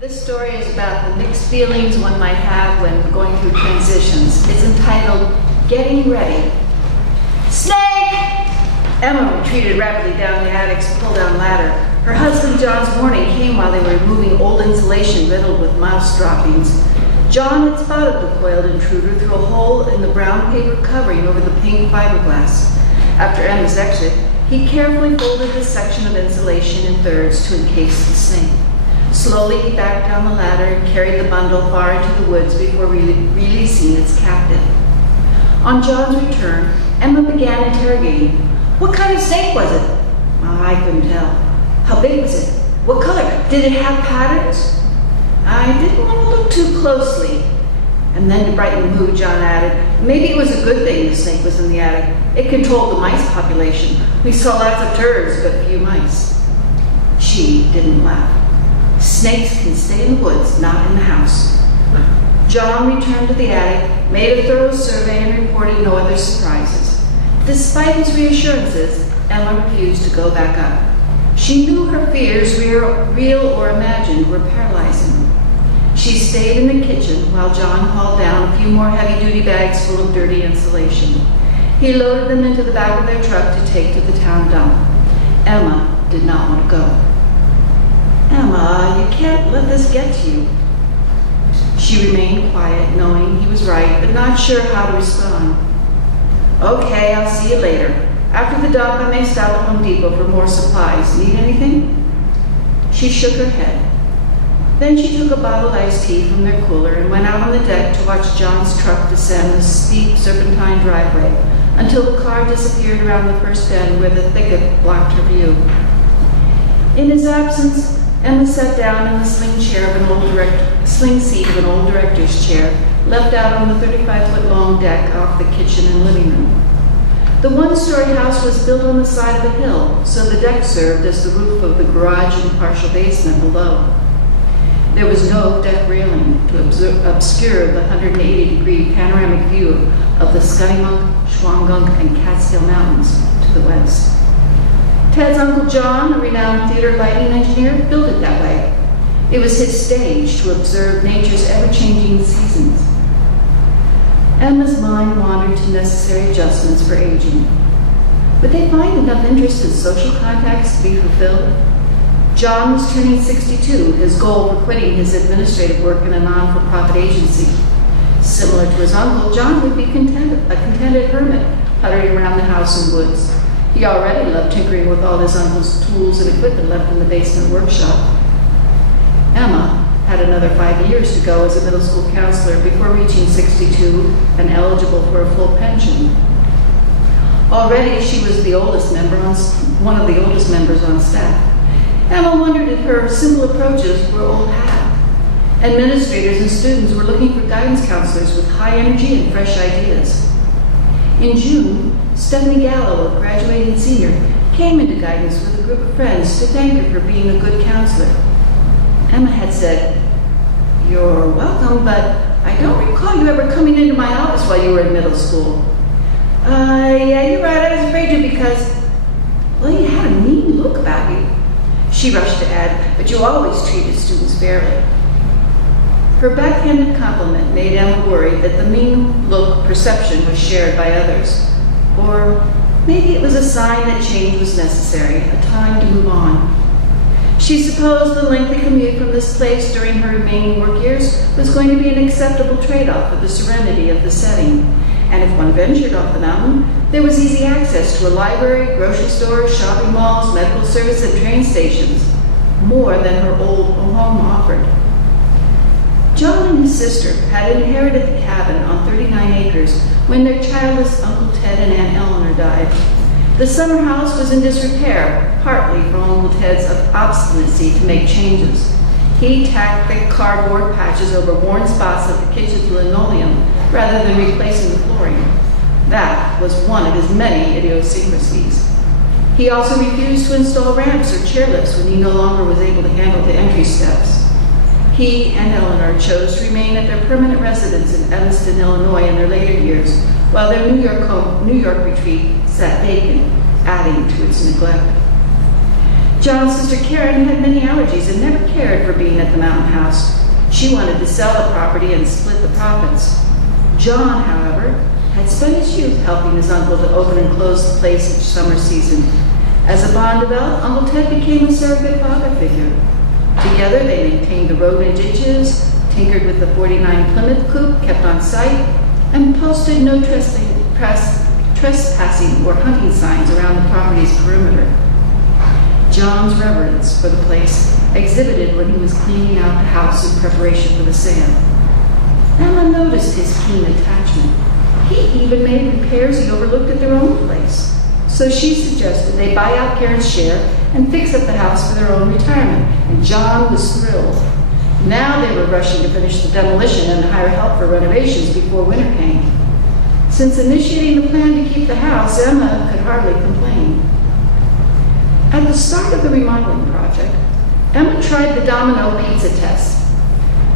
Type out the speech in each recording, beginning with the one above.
This story is about the mixed feelings one might have when going through transitions. It's entitled, Getting Ready. Snake! Emma retreated rapidly down the attic's pull-down ladder. Her husband John's warning came while they were removing old insulation riddled with mouse droppings. John had spotted the coiled intruder through a hole in the brown paper covering over the pink fiberglass. After Emma's exit, he carefully folded the section of insulation in thirds to encase the snake. Slowly, he backed down the ladder and carried the bundle far into the woods before releasing its captive. On John's return, Emma began interrogating. What kind of snake was it? Well, I couldn't tell. How big was it? What color? Did it have patterns? I didn't want to look too closely. And then to brighten the mood, John added, maybe it was a good thing the snake was in the attic. It controlled the mice population. We saw lots of turds, but few mice. She didn't laugh. Snakes can stay in the woods, not in the house. John returned to the attic, made a thorough survey, and reported no other surprises. Despite his reassurances, Emma refused to go back up. She knew her fears, real or imagined, were paralyzing. She stayed in the kitchen while John hauled down a few more heavy-duty bags full of dirty insulation. He loaded them into the back of their truck to take to the town dump. Emma did not want to go. Emma, you can't let this get to you. She remained quiet, knowing he was right, but not sure how to respond. Okay, I'll see you later. After the dump, I may stop at Home Depot for more supplies. Need anything? She shook her head. Then she took a bottle of iced tea from their cooler and went out on the deck to watch John's truck descend the steep serpentine driveway until the car disappeared around the first bend where the thicket blocked her view. In his absence, Emma sat down in the sling seat of an old director's chair, left out on the 35-foot-long deck off the kitchen and living room. The one-story house was built on the side of a hill, so the deck served as the roof of the garage and partial basement below. There was no deck railing to obscure the 180-degree panoramic view of the Scunnamunk, Schwangunk, and Catskill Mountains to the west. Ted's Uncle John, a renowned theater lighting engineer, built it that way. It was his stage to observe nature's ever-changing seasons. Emma's mind wandered to necessary adjustments for aging. Would they find enough interest in social contacts to be fulfilled? John was turning 62, his goal for quitting his administrative work in a non-for-profit agency. Similar to his uncle, John would be a contented hermit, puttering around the house and woods. He already loved tinkering with all his uncle's tools and equipment left in the basement workshop. Emma had another 5 years to go as a middle school counselor before reaching 62 and eligible for a full pension. Already, she was one of the oldest members on staff. Emma wondered if her simple approaches were old hat. Administrators and students were looking for guidance counselors with high energy and fresh ideas. In June, Stephanie Gallo, a graduating senior, came into guidance with a group of friends to thank her for being a good counselor. Emma had said, "You're welcome, but I don't recall you ever coming into my office while you were in middle school." Yeah, you're right, I was afraid to because, well, you had a mean look about you. She rushed to add, but you always treated students fairly. Her backhanded compliment made Emma worried that the mean look perception was shared by others. Or maybe it was a sign that change was necessary, a time to move on. She supposed the lengthy commute from this place during her remaining work years was going to be an acceptable trade-off for the serenity of the setting. And if one ventured off the mountain, there was easy access to a library, grocery stores, shopping malls, medical service, and train stations, more than her old home offered. John and his sister had inherited the cabin on 39 acres when their childless Uncle Ted and Aunt Eleanor died. The summer house was in disrepair, partly from Uncle Ted's obstinacy to make changes. He tacked thick cardboard patches over worn spots of the kitchen's linoleum rather than replacing the flooring. That was one of his many idiosyncrasies. He also refused to install ramps or chairlifts when he no longer was able to handle the entry steps. He and Eleanor chose to remain at their permanent residence in Evanston, Illinois in their later years, while their New York retreat sat vacant, adding to its neglect. John's sister Karen had many allergies and never cared for being at the mountain house. She wanted to sell the property and split the profits. John, however, had spent his youth helping his uncle to open and close the place each summer season. As the bond developed, Uncle Ted became a surrogate father figure. Together, they maintained the road and ditches, tinkered with the 49 Plymouth coupe kept on site, and posted no trespassing or hunting signs around the property's perimeter. John's reverence for the place exhibited when he was cleaning out the house in preparation for the sale. Emma noticed his keen attachment. He even made repairs he overlooked at their own place. So she suggested they buy out Karen's share and fix up the house for their own retirement, and John was thrilled. Now they were rushing to finish the demolition and hire help for renovations before winter came. Since initiating the plan to keep the house, Emma could hardly complain. At the start of the remodeling project, Emma tried the Domino pizza test.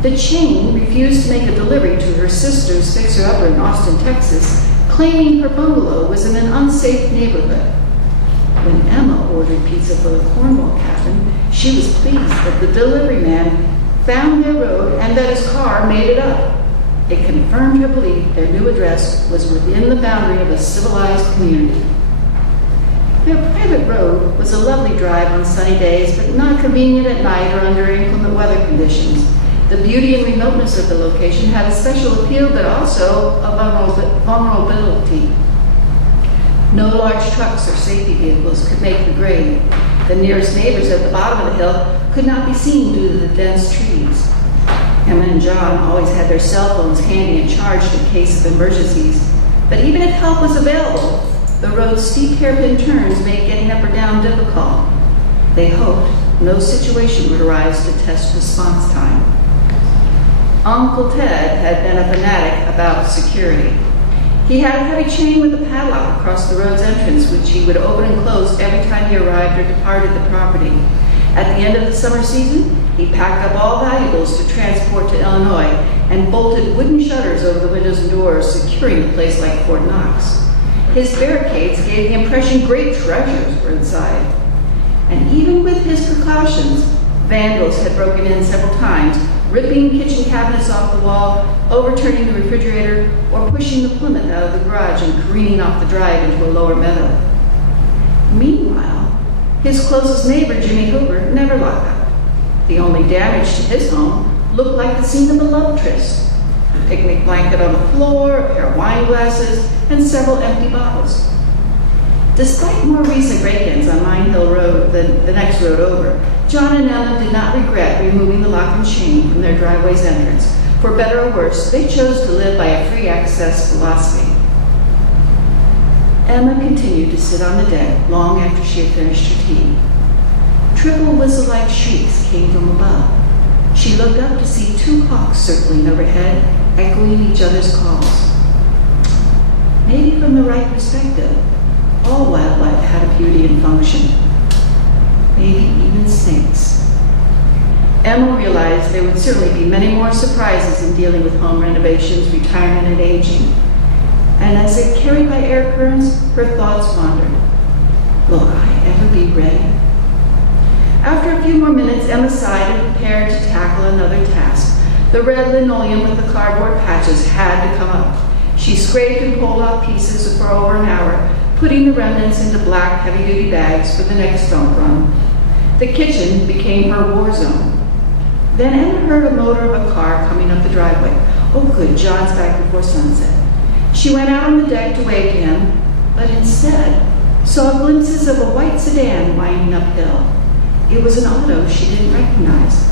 The chain refused to make a delivery to her sister's fixer-upper in Austin, Texas, claiming her bungalow was in an unsafe neighborhood. When Emma ordered pizza for the Cornwall cabin, she was pleased that the delivery man found their road and that his car made it up. It confirmed her belief their new address was within the boundary of a civilized community. Their private road was a lovely drive on sunny days, but not convenient at night or under inclement weather conditions. The beauty and remoteness of the location had a special appeal, but also a vulnerability. No large trucks or safety vehicles could make the grade. The nearest neighbors at the bottom of the hill could not be seen due to the dense trees. Emma and John always had their cell phones handy and charged in case of emergencies, but even if help was available, the road's steep hairpin turns made getting up or down difficult. They hoped no situation would arise to test response time. Uncle Ted had been a fanatic about security. He had a heavy chain with a padlock across the road's entrance, which he would open and close every time he arrived or departed the property. At the end of the summer season, he packed up all valuables to transport to Illinois and bolted wooden shutters over the windows and doors, securing the place like Fort Knox. His barricades gave the impression great treasures were inside. And even with his precautions, vandals had broken in several times, ripping kitchen cabinets off the wall, overturning the refrigerator, or pushing the Plymouth out of the garage and careening off the drive into a lower meadow. Meanwhile, his closest neighbor, Jimmy Hooper, never locked up. The only damage to his home looked like the scene of a love tryst. A picnic blanket on the floor, a pair of wine glasses, and several empty bottles. Despite more recent break-ins on Mine Hill Road, the next road over, John and Emma did not regret removing the lock and chain from their driveway's entrance. For better or worse, they chose to live by a free access philosophy. Emma continued to sit on the deck long after she had finished her tea. Triple whistle-like shrieks came from above. She looked up to see two hawks circling overhead, echoing each other's calls. Maybe from the right perspective, all wildlife had a beauty and function. Maybe even snakes. Emma realized there would certainly be many more surprises in dealing with home renovations, retirement, and aging. And as if carried by air currents, her thoughts wandered. Will I ever be ready? After a few more minutes, Emma sighed and prepared to tackle another task. The red linoleum with the cardboard patches had to come up. She scraped and pulled off pieces for over an hour, putting the remnants into black heavy-duty bags for the next dump run. The kitchen became her war zone. Then Emma heard a motor of a car coming up the driveway. Oh good, John's back before sunset. She went out on the deck to wave to him, but instead saw glimpses of a white sedan winding uphill. It was an auto she didn't recognize.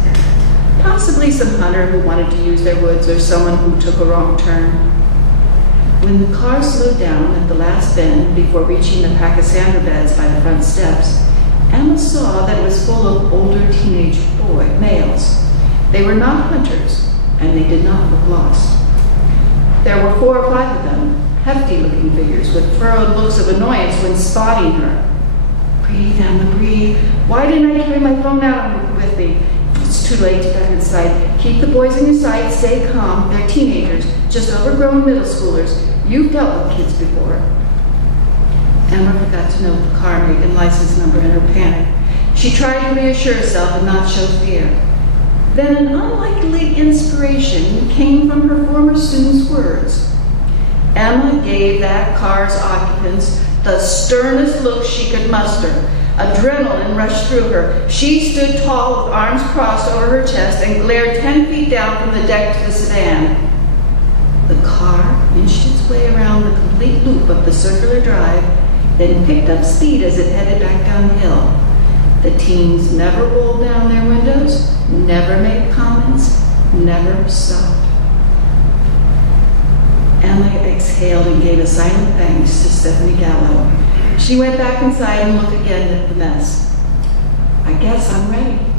Possibly some hunter who wanted to use their woods or someone who took a wrong turn. When the car slowed down at the last bend before reaching the pachysandra beds by the front steps, Emma saw that it was full of older teenage males. They were not hunters, and they did not look lost. There were 4 or 5 of them, hefty-looking figures with furrowed looks of annoyance when spotting her. Breathe, Emma, breathe. Why didn't I carry my phone out with me? It's too late to duck inside. Keep the boys in your sight, stay calm. They're teenagers, just overgrown middle schoolers. You've dealt with kids before. Emma forgot to note the car make and license number in her panic. She tried to reassure herself and not show fear. Then an unlikely inspiration came from her former student's words. Emma gave that car's occupants the sternest look she could muster. Adrenaline rushed through her. She stood tall with arms crossed over her chest and glared 10 feet down from the deck to the sedan. The car inched its way around the complete loop of the circular drive, then picked up speed as it headed back downhill. The teens never rolled down their windows, never made comments, never stopped. Emma exhaled and gave a silent thanks to Stephanie Gallo. She went back inside and looked again at the mess. I guess I'm ready.